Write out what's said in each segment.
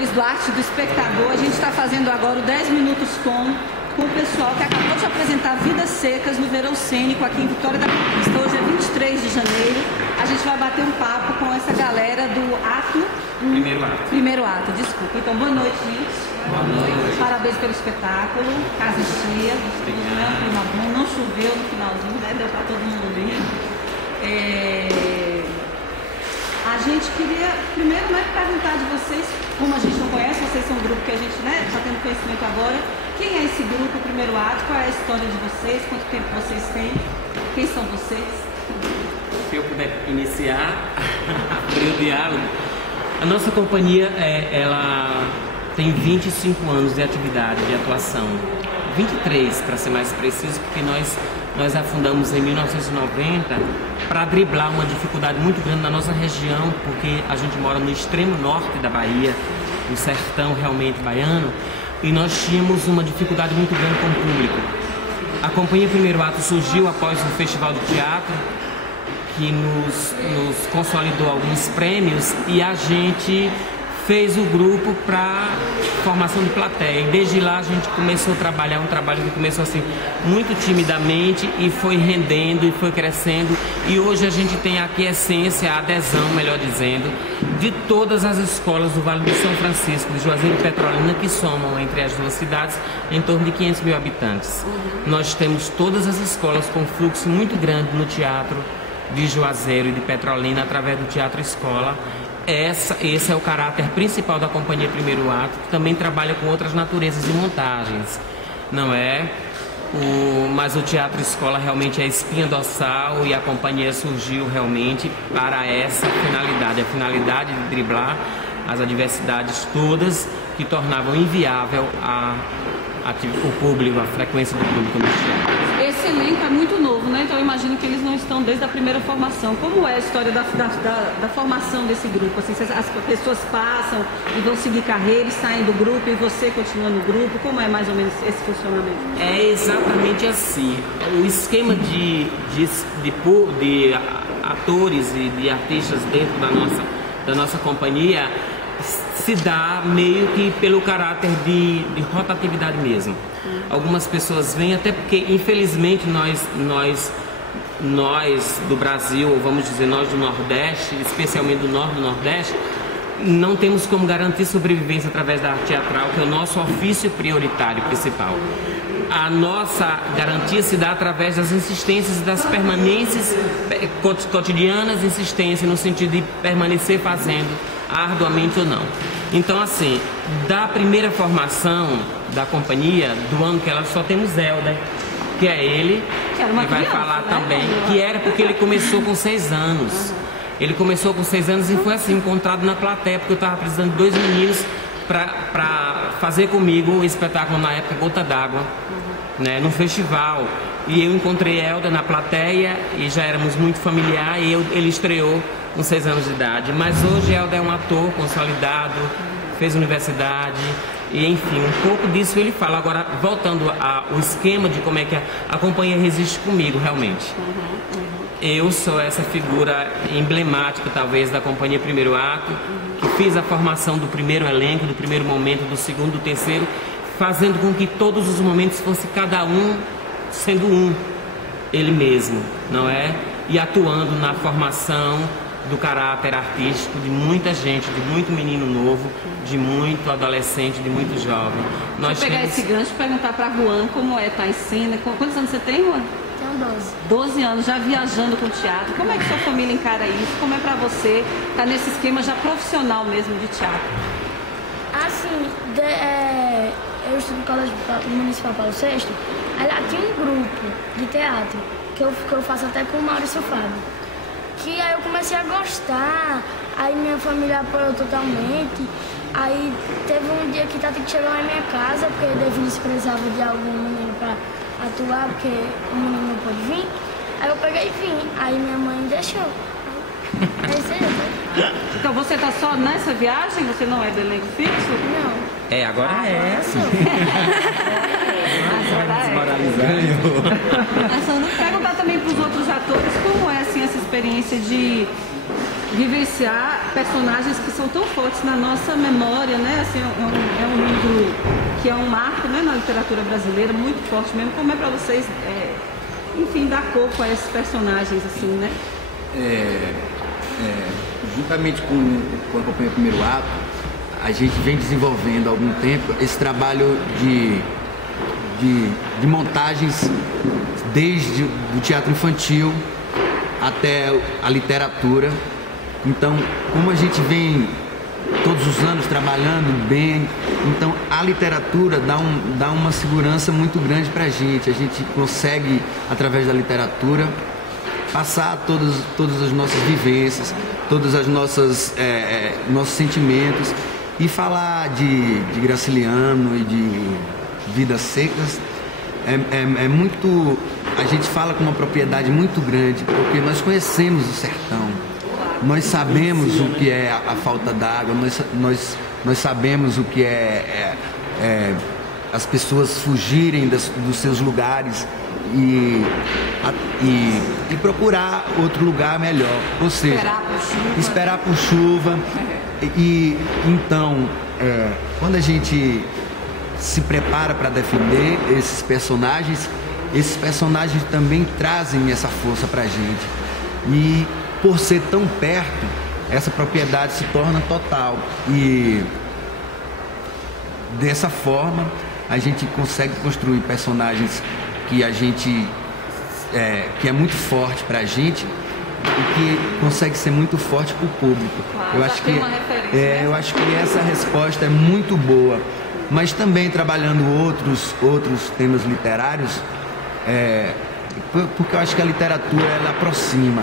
seguidores do Arte do Espectador, a gente está fazendo agora o 10 Minutos com o pessoal que acabou de apresentar Vidas Secas no Verão Cênico aqui em Vitória da Conquista. Hoje é 23 de janeiro. A gente vai bater um papo com essa galera do ato... Primeiro ato, desculpa. Então, boa noite, gente. Boa noite. Parabéns pelo espetáculo. Casa cheia, clima bom. Não choveu no finalzinho, né? Deu para todo mundo ir. A gente queria, primeiro, perguntar de vocês, como a gente não conhece, vocês são um grupo que a gente está tendo conhecimento agora. Quem é esse grupo, o Primeiro Ato? Qual é a história de vocês? Quanto tempo vocês têm? Quem são vocês? Se eu puder iniciar, abrir o diálogo. A nossa companhia, ela tem 25 anos de atividade, de atuação. 23, para ser mais preciso, porque nós afundamos em 1990 para driblar uma dificuldade muito grande na nossa região, porque a gente mora no extremo norte da Bahia, no sertão realmente baiano, e nós tínhamos uma dificuldade muito grande com o público. A Companhia Primeiro Ato surgiu após um festival de teatro que nos consolidou alguns prêmios, e a gente fez o grupo para formação de plateia. E desde lá a gente começou a trabalhar, um trabalho que começou assim muito timidamente e foi rendendo e foi crescendo. E hoje a gente tem aqui a essência, a adesão, melhor dizendo, de todas as escolas do Vale do São Francisco, de Juazeiro e Petrolina, que somam entre as duas cidades em torno de 500 mil habitantes. Nós temos todas as escolas com fluxo muito grande no teatro de Juazeiro e de Petrolina, através do Teatro Escola. Esse é o caráter principal da Companhia Primeiro Ato, que também trabalha com outras naturezas de montagens, não é? Mas o Teatro Escola realmente é a espinha dorsal, e a companhia surgiu realmente para essa finalidade, a finalidade de driblar as adversidades todas que tornavam inviável o público, a frequência do público no teatro. Esse elenco é muito novo, né? Então eu imagino que eles não estão desde a primeira formação. Como é a história da formação desse grupo? Assim, as pessoas passam e vão seguir carreira e saem do grupo, e você continua no grupo? Como é mais ou menos esse funcionamento? É exatamente assim. O esquema de atores e de artistas dentro da nossa companhia se dá meio que pelo caráter de rotatividade mesmo. Algumas pessoas vêm, até porque infelizmente nós do Brasil, ou vamos dizer nós do Nordeste, especialmente do Norte do Nordeste, não temos como garantir sobrevivência através da arte teatral, que é o nosso ofício prioritário principal. A nossa garantia se dá através das insistências e das permanências cotidianas, insistência no sentido de permanecer fazendo, arduamente ou não. Então, assim, da primeira formação da companhia, do ano que ela só temos Helder, que é ele, que vai falar também, que era porque ele começou com 6 anos. Ele começou com 6 anos e foi assim, encontrado na plateia, porque eu estava precisando de 2 meninos para fazer comigo um espetáculo na época, Gota d'Água, né, no festival. E eu encontrei Helder na plateia e já éramos muito familiar, e ele estreou com 6 anos de idade. Mas hoje Helder é um ator consolidado, fez universidade, e enfim, um pouco disso ele fala. Agora, voltando ao esquema de como é que a companhia resiste comigo, realmente. Eu sou essa figura emblemática, talvez, da Companhia Primeiro Ato, que fiz a formação do primeiro elenco, do primeiro momento, do segundo, do terceiro, fazendo com que todos os momentos fosse cada um sendo ele mesmo, não é? E atuando na formação do caráter artístico de muita gente, de muito menino novo, de muito adolescente, de muito jovem. Deixa eu pegar esse gancho e perguntar para Juan como é estar em cena. Quantos anos você tem, Juan? Tenho 12. 12 anos, já viajando com teatro. Como é que sua família encara isso? Como é para você estar nesse esquema já profissional mesmo de teatro? Assim, eu estudo no Colégio Municipal Paulo VI, aí lá tinha um grupo de teatro, que eu faço até com o Maurício Fábio. Que aí eu comecei a gostar, aí minha família apoiou totalmente. Aí teve um dia que Tati chegou lá em minha casa, porque Devinis precisava de algum menino para atuar, porque o menino não pôde vir. Aí eu peguei e vim, aí minha mãe deixou. É isso aí, né? Então você tá só nessa viagem? Você não é do elenco fixo? Não. Agora é. Mas vamos perguntar também para os outros atores como é assim essa experiência de vivenciar personagens que são tão fortes na nossa memória, né? Assim, é um livro que é um marco, né, na literatura brasileira, muito forte mesmo. Como é para vocês, enfim, dar corpo a esses personagens, assim, né? Juntamente com a Companhia Primeiro Ato, a gente vem desenvolvendo há algum tempo esse trabalho de montagens desde o teatro infantil até a literatura. Então, como a gente vem todos os anos trabalhando bem, então a literatura dá uma segurança muito grande para a gente consegue, através da literatura, passar todas as nossas vivências, todas as nossos sentimentos, e falar de Graciliano e de Vidas Secas é muito... A gente fala com uma propriedade muito grande, porque nós conhecemos o sertão, nós sabemos o que é a falta d'água, nós sabemos o que é as pessoas fugirem dos seus lugares e procurar outro lugar melhor, ou seja, esperar por chuva. E então, quando a gente se prepara para defender esses personagens também trazem essa força para a gente. E por ser tão perto, essa propriedade se torna total. E dessa forma, a gente consegue construir personagens que a gente que é muito forte para a gente e que consegue ser muito forte para o público. Claro, eu acho que essa resposta é muito boa. Mas também trabalhando outros temas literários, porque eu acho que a literatura ela aproxima,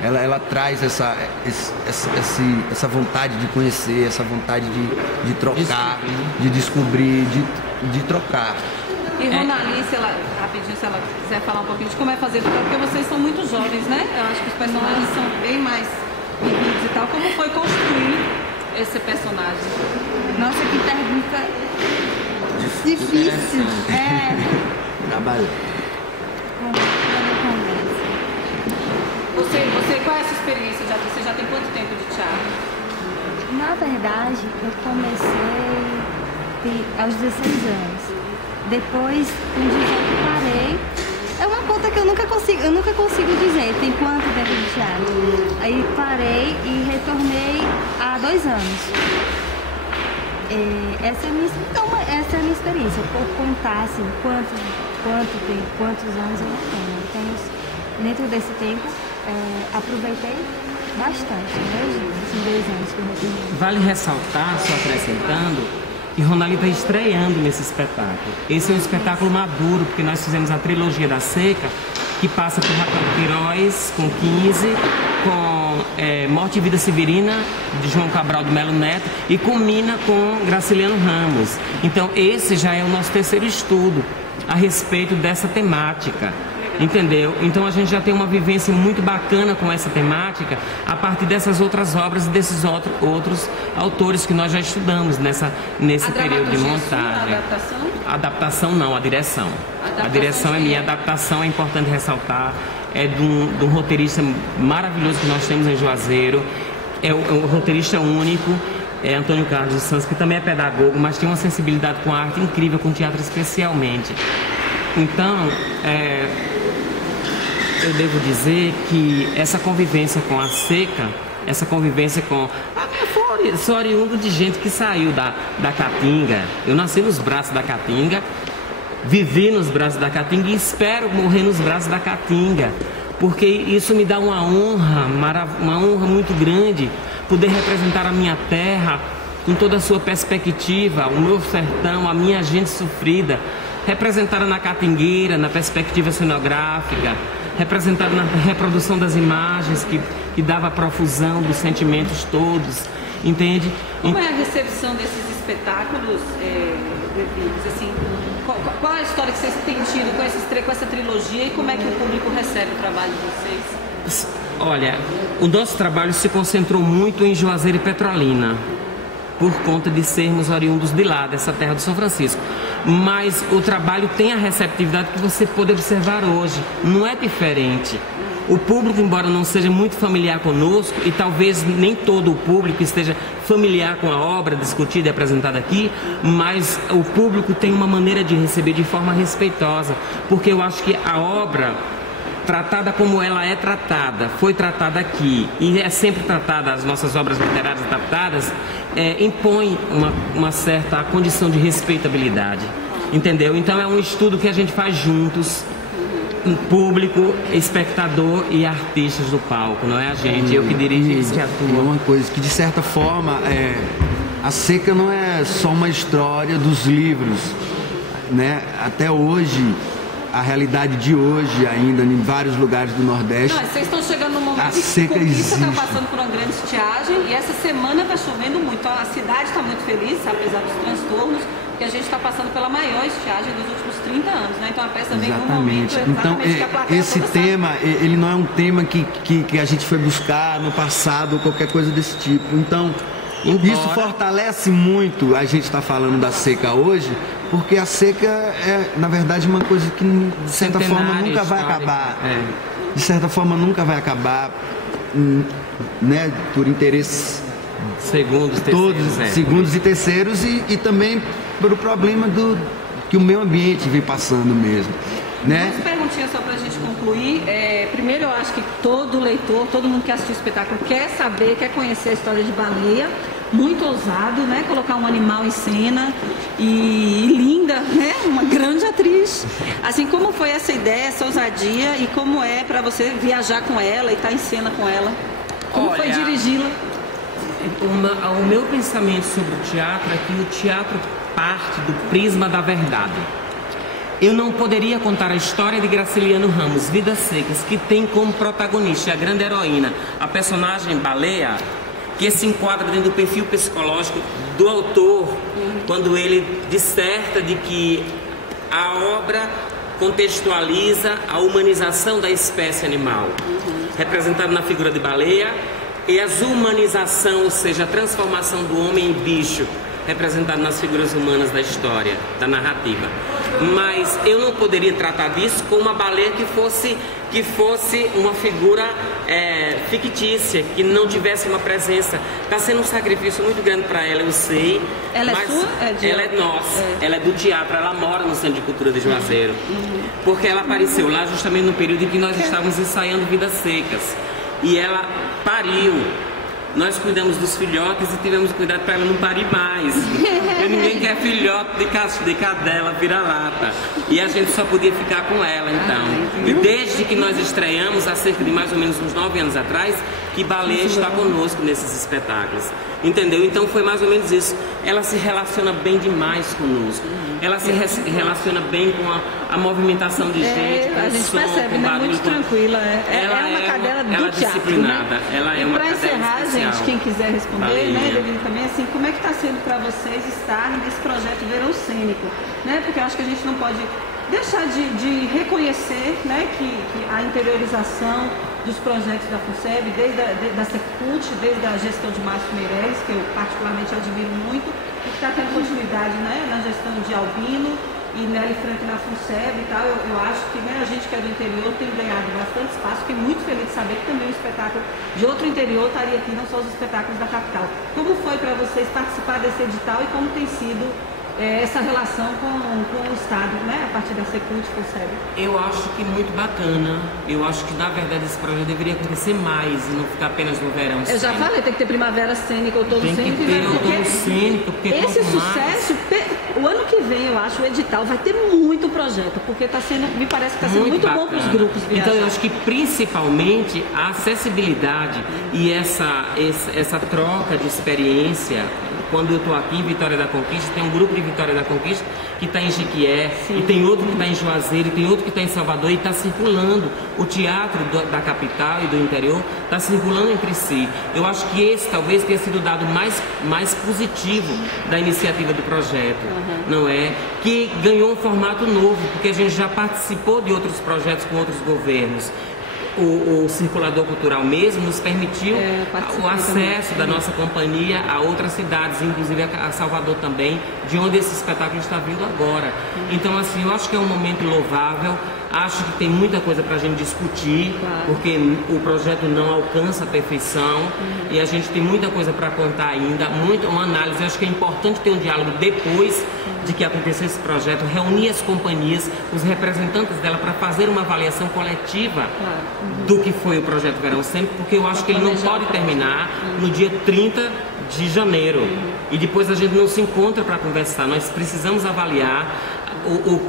ela traz essa vontade de conhecer, essa vontade de trocar, de descobrir, de trocar. E Ronali, rapidinho, se ela quiser falar um pouquinho de como é fazer tudo, porque vocês são muito jovens, né? Eu acho que os personagens são bem mais vividos e tal. Como foi construir esse personagem? Nossa, que pergunta difícil. Trabalho. Você, qual é a sua experiência? Você já tem quanto tempo de teatro? Na verdade, eu comecei aos 16 anos. Depois, com 18, parei. É uma conta que eu nunca consigo dizer. Tem quanto tempo de teatro? Aí parei e retornei há 2 anos. Essa é a minha experiência. Por contar assim, quantos anos eu não tenho. Eu tenho, dentro desse tempo, aproveitei bastante, né, esses 2 anos que eu retornei. Vale ressaltar, só acrescentando, que Ronali está estreando nesse espetáculo. Esse é um espetáculo maduro, porque nós fizemos a trilogia da Seca, que passa por Raquel Queiroz, com 15, com Morte e Vida Severina, de João Cabral do Melo Neto, e culmina com Graciliano Ramos. Então, esse já é o nosso 3º estudo a respeito dessa temática. Entendeu? Então a gente já tem uma vivência muito bacana com essa temática a partir dessas outras obras e desses outros autores que nós já estudamos nesse período de montagem. A adaptação não, a direção. A direção é minha, a adaptação é importante ressaltar, é de um roteirista maravilhoso que nós temos em Juazeiro, é um roteirista único, é Antônio Carlos dos Santos, que também é pedagogo, mas tem uma sensibilidade com a arte incrível, com o teatro especialmente. Então, eu devo dizer que essa convivência com a Seca, essa convivência com... Eu sou oriundo de gente que saiu da Caatinga. Eu nasci nos braços da Caatinga, vivi nos braços da Caatinga e espero morrer nos braços da Caatinga, porque isso me dá uma honra muito grande, poder representar a minha terra com toda a sua perspectiva, o meu sertão, a minha gente sofrida, representada na Caatingueira, na perspectiva cenográfica, representada na reprodução das imagens que dava a profusão dos sentimentos todos, entende? Como é a recepção desses espetáculos, Devides? Assim, qual é a história que vocês têm tido com essa trilogia e como é que o público recebe o trabalho de vocês? Olha, o nosso trabalho se concentrou muito em Juazeiro e Petrolina, por conta de sermos oriundos de lá, dessa terra do São Francisco. Mas o trabalho tem a receptividade que você pode observar hoje. Não é diferente. O público, embora não seja muito familiar conosco, e talvez nem todo o público esteja familiar com a obra discutida e apresentada aqui, mas o público tem uma maneira de receber de forma respeitosa, porque eu acho que a obra, tratada como ela é tratada, foi tratada aqui e é sempre tratada, as nossas obras literárias adaptadas, impõe uma certa condição de respeitabilidade, entendeu? Então é um estudo que a gente faz juntos, público, espectador e artistas do palco, não é a gente, eu que dirijo isso que atua. Uma coisa que de certa forma a seca não é só uma história dos livros, né? Até hoje, a realidade de hoje ainda em vários lugares do Nordeste. Não, vocês estão chegando no momento a seca que existe. está passando por uma grande estiagem e essa semana está chovendo muito. Então a cidade está muito feliz, apesar dos transtornos, que a gente está passando pela maior estiagem dos últimos 30 anos, né? Então a peça vem num momento então que a plateia esse toda tema, sabe. ele não é um tema que a gente foi buscar no passado ou qualquer coisa desse tipo. Então isso fortalece muito a gente estar falando da seca hoje, porque a seca é, na verdade, uma coisa que de certa forma nunca vai acabar. De certa forma nunca vai acabar, né? Por interesses segundos, terceiros e também pelo problema que o meio ambiente vem passando mesmo, né? Duas perguntinhas só para a gente concluir. Primeiro, eu acho que todo leitor, todo mundo que assistiu o espetáculo quer saber, quer conhecer a história de Baleia. Muito ousado, né? Colocar um animal em cena e linda, né? Uma grande atriz. Assim, como foi essa ideia, essa ousadia e como é para você viajar com ela e estar em cena com ela? Como foi dirigi-la? O meu pensamento sobre o teatro é que o teatro parte do prisma da verdade. Eu não poderia contar a história de Graciliano Ramos, Vidas Secas, que tem como protagonista a grande heroína, a personagem Baleia, que se enquadra dentro do perfil psicológico do autor, quando ele disserta de que a obra contextualiza a humanização da espécie animal, representada na figura de baleia, e a desumanização, ou seja, a transformação do homem em bicho, representado nas figuras humanas da história, da narrativa. Mas eu não poderia tratar disso com uma baleia que fosse uma figura fictícia, que não tivesse uma presença. Está sendo um sacrifício muito grande para ela, eu sei. Ela mas é sua? Ela é nossa, ela é do teatro, ela mora no Centro de Cultura de Juazeiro. Porque ela apareceu lá justamente no período em que nós estávamos ensaiando Vidas Secas. E ela pariu. Nós cuidamos dos filhotes e tivemos cuidado para ela não parir mais. Porque ninguém quer filhote de cadela vira-lata. E a gente só podia ficar com ela, então. E desde que nós estreamos, há cerca de mais ou menos uns 9 anos atrás, que Baleia está conosco nesses espetáculos. Entendeu? Então foi mais ou menos isso. Ela se relaciona bem demais conosco. Ela se relaciona bem com a movimentação de gente, com a gente som, percebe, com né? barulho. Muito tranquila. Ela é uma cadela do teatro, disciplinada. né? Ela é e uma para cadela encerrar, especial. gente, quem quiser responder, Baleia. né, Evelyn, também, assim, como é que está sendo para vocês estar nesse projeto Verão Cênico, né? Porque eu acho que a gente não pode deixar de reconhecer, né, que a interiorização dos projetos da FUNSEB, desde da Secult, desde a gestão de Márcio Meirelles, que eu particularmente admiro muito, e que está tendo continuidade, né, na gestão de Albino e Nelly Frank na FUNSEB e tal. Eu acho que, né, a gente que é do interior tem ganhado bastante espaço. Fiquei muito feliz de saber que também o espetáculo de outro interior estaria aqui, não só os espetáculos da capital. Como foi para vocês participar desse edital e como tem sido essa relação com o Estado, né, a partir da Secult, FUNSEB? Eu acho que muito bacana. Eu acho que, na verdade, esse projeto deveria acontecer mais e não ficar apenas no verão. Eu já falei, tem que ter primavera cênica, outono Tem que cênico. ter outono cênico, porque esse quanto mais- sucesso, o ano que vem, eu acho, o edital vai ter muito projeto, porque tá sendo, me parece que está sendo muito bom para os bacana. grupos viajar. Então eu acho que principalmente a acessibilidade e essa troca de experiência. Quando eu estou aqui em Vitória da Conquista, tem um grupo de Vitória da Conquista que está em Jequié, e tem outro que está em Juazeiro, e tem outro que está em Salvador, e está circulando. O teatro da capital e do interior está circulando entre si. Eu acho que esse talvez tenha sido o dado mais positivo da iniciativa do projeto, não é? Que ganhou um formato novo, porque a gente já participou de outros projetos com outros governos. O circulador cultural mesmo nos permitiu o acesso da nossa companhia a outras cidades, inclusive a Salvador também, de onde esse espetáculo está vindo agora. Então, assim, eu acho que é um momento louvável. Acho que tem muita coisa para a gente discutir, porque o projeto não alcança a perfeição e a gente tem muita coisa para contar ainda, uma análise. Eu acho que é importante ter um diálogo depois de que acontecer esse projeto, reunir as companhias, os representantes dela, para fazer uma avaliação coletiva do que foi o projeto Verão Cênico, porque eu acho que ele não pode terminar no dia 30 de janeiro e depois a gente não se encontra para conversar. Nós precisamos avaliar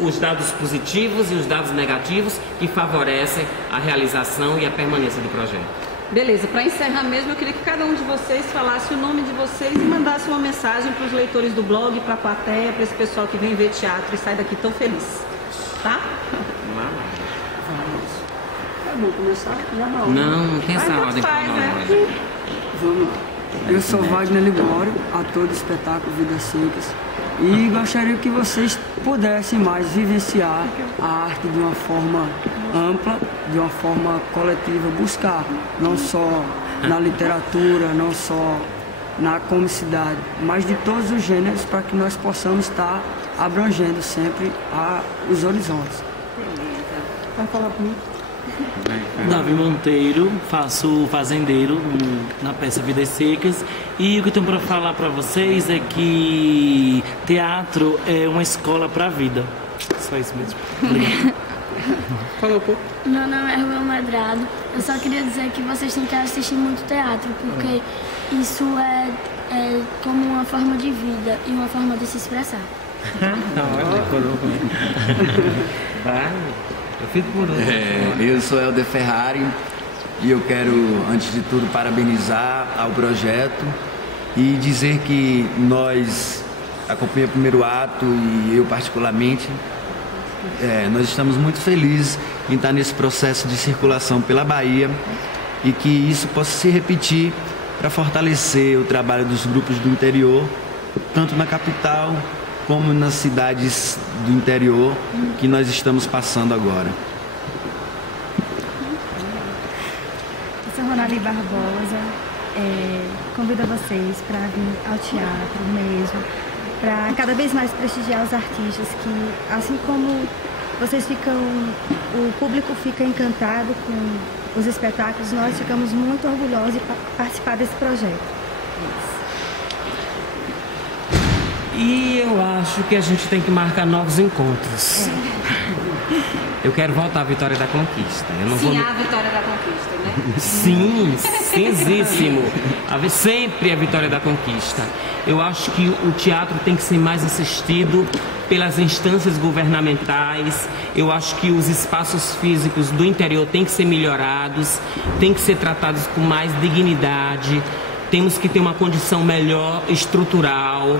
os dados positivos e os dados negativos que favorecem a realização e a permanência do projeto. Beleza, para encerrar mesmo, eu queria que cada um de vocês falasse o nome de vocês e mandasse uma mensagem para os leitores do blog, para a plateia, para esse pessoal que vem ver teatro e sai daqui tão feliz. Tá? É bom começar? Já não tem essa ordem cronológica. Vamos lá. Eu sou Wagner Libório, ator do espetáculo Vidas Secas, e gostaria que vocês pudessem mais vivenciar a arte de uma forma ampla, de uma forma coletiva, buscar não só na literatura, não só na comicidade, mas de todos os gêneros, para que nós possamos estar abrangendo sempre os horizontes. Vai falar comigo? Davi Monteiro, faço fazendeiro na peça Vidas Secas, e o que eu tenho para falar para vocês é que teatro é uma escola para a vida. Só isso mesmo. Obrigado. Falou um pouco. Meu nome é Rubem Medrado. Eu só queria dizer que vocês têm que assistir muito teatro, porque isso é como uma forma de vida e uma forma de se expressar. Olha, colou comigo. Vai. Eu fico por outro. Eu sou Helder Ferrari e eu quero, antes de tudo, parabenizar ao projeto e dizer que nós, acompanhamos o primeiro ato e eu particularmente, nós estamos muito felizes em estar nesse processo de circulação pela Bahia e que isso possa se repetir para fortalecer o trabalho dos grupos do interior, tanto na capital como nas cidades do interior que nós estamos passando agora. Eu sou Ronali Barbosa, convido vocês para vir ao teatro mesmo, para cada vez mais prestigiar os artistas que, assim como vocês ficam, o público fica encantado com os espetáculos, nós ficamos muito orgulhosos de participar desse projeto. E eu acho que a gente tem que marcar novos encontros. Eu quero voltar à Vitória da Conquista. Eu não vou... a Vitória da Conquista, né? Sim, simzíssimo. Sempre a Vitória da Conquista. Eu acho que o teatro tem que ser mais assistido pelas instâncias governamentais. Eu acho que os espaços físicos do interior têm que ser melhorados, têm que ser tratados com mais dignidade. Temos que ter uma condição melhor estrutural,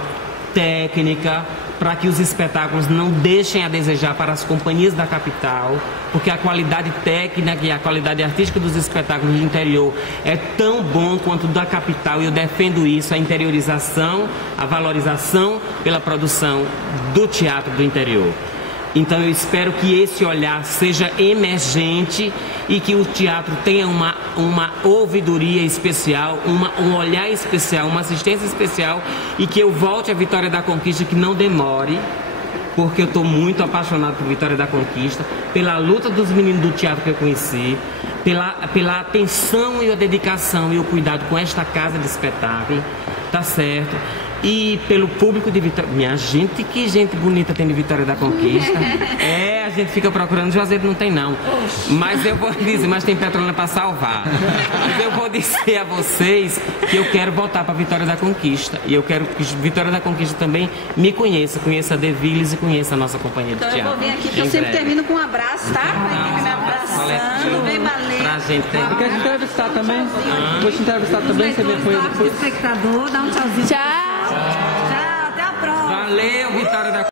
técnica, para que os espetáculos não deixem a desejar para as companhias da capital, porque a qualidade técnica e a qualidade artística dos espetáculos do interior é tão bom quanto da capital, e eu defendo isso, a interiorização, a valorização pela produção do teatro do interior. Então eu espero que esse olhar seja emergente e que o teatro tenha uma ouvidoria especial, um olhar especial, uma assistência especial, e que eu volte à Vitória da Conquista, que não demore, porque eu estou muito apaixonado por Vitória da Conquista, pela luta dos meninos do teatro que eu conheci, pela atenção e a dedicação e o cuidado com esta casa de espetáculo, tá certo? E pelo público de Vitória. Minha gente, que gente bonita tem de Vitória da Conquista. A gente fica procurando, Juazeiro não tem não. Mas eu vou dizer, mas tem Petrolina para salvar. Mas eu vou dizer a vocês que eu quero voltar para Vitória da Conquista. E eu quero que Vitória da Conquista também me conheça a Devilles e conheça a nossa companhia de teatro. Então eu vou vir aqui, porque eu sempre termino com um abraço, tá? Me abraçando, bem valendo. Pra gente ter... Quer te entrevistar também? Vou te entrevistar também, você vê com ele depois. Espectador, dá um tchauzinho. Tchau! Tchau, até a próxima. Valeu, Vitória da